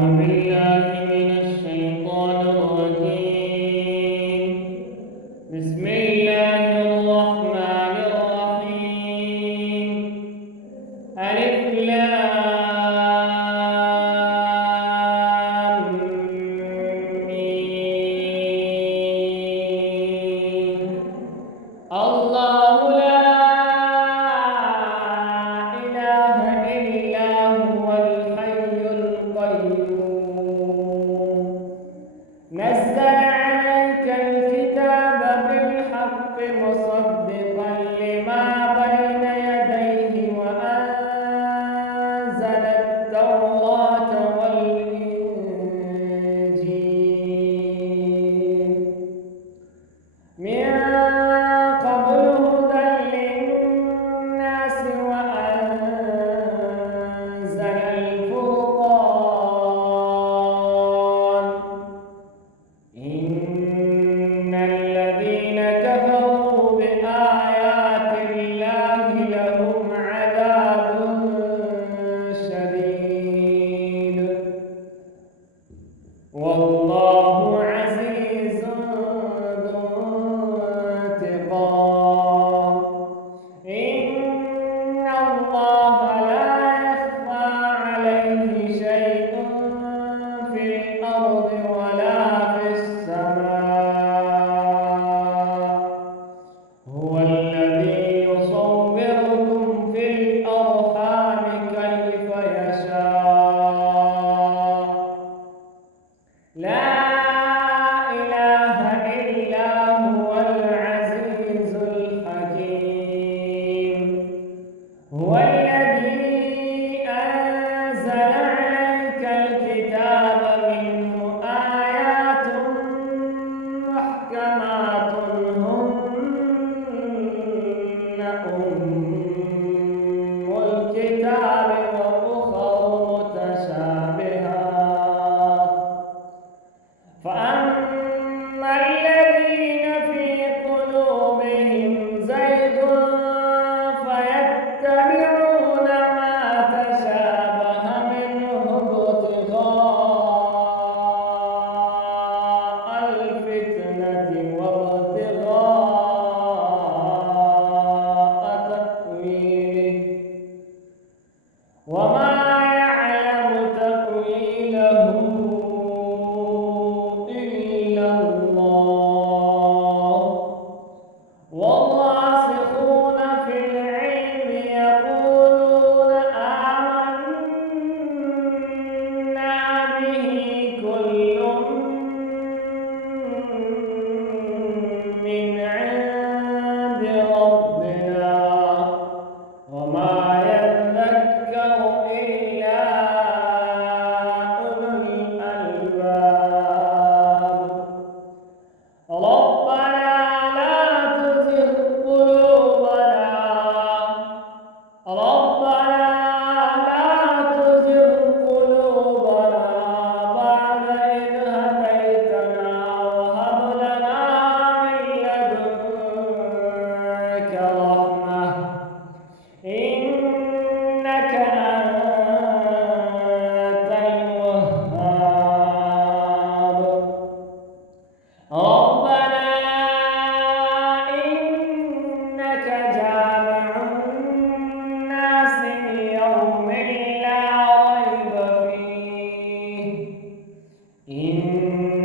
بالله من الشيطان الرجيم. بسم الله الرحمن الرحيم. ألف لام ميم. الله لا إله إلا هو الحي القيوم. نزل عليك الكتاب بالحق مصدقا لما بين يديه وأنزل التوراة والإنجيل من قبل هدى للناس وأنزل الفرقان. إن الذين كفروا بآيات الله لهم عذاب شديد والله عزيز ذو انتقام. إن الله لا يخفى عليه شيء في الأرض ولا في السماء. هو الذي يصوركم في الأرحام كيف يشاء. لا إله إلا هو العزيز الحكيم. هو الذي أنزل عليك الكتاب منه آيات محكمات هن أم الكتاب وأخر متشابهات. فأما الذين في قلوبهم زيغ فيتبعون ما تشابه منه ابتغاء الفتنة وابتغاء تأويله وما يعلم تأويله إلا الله. والراسخون في العلم يقولون آمنا به كل من عند ربنا وما يذكر إلا أولو الألباب. ربنا لا تزغ قلوبنا بعد إذ هديتنا وهب لنا من لدنك رحمة إنك أنت الوهاب. ربنا إنك جامع الناس ليوم لا ريب فيه.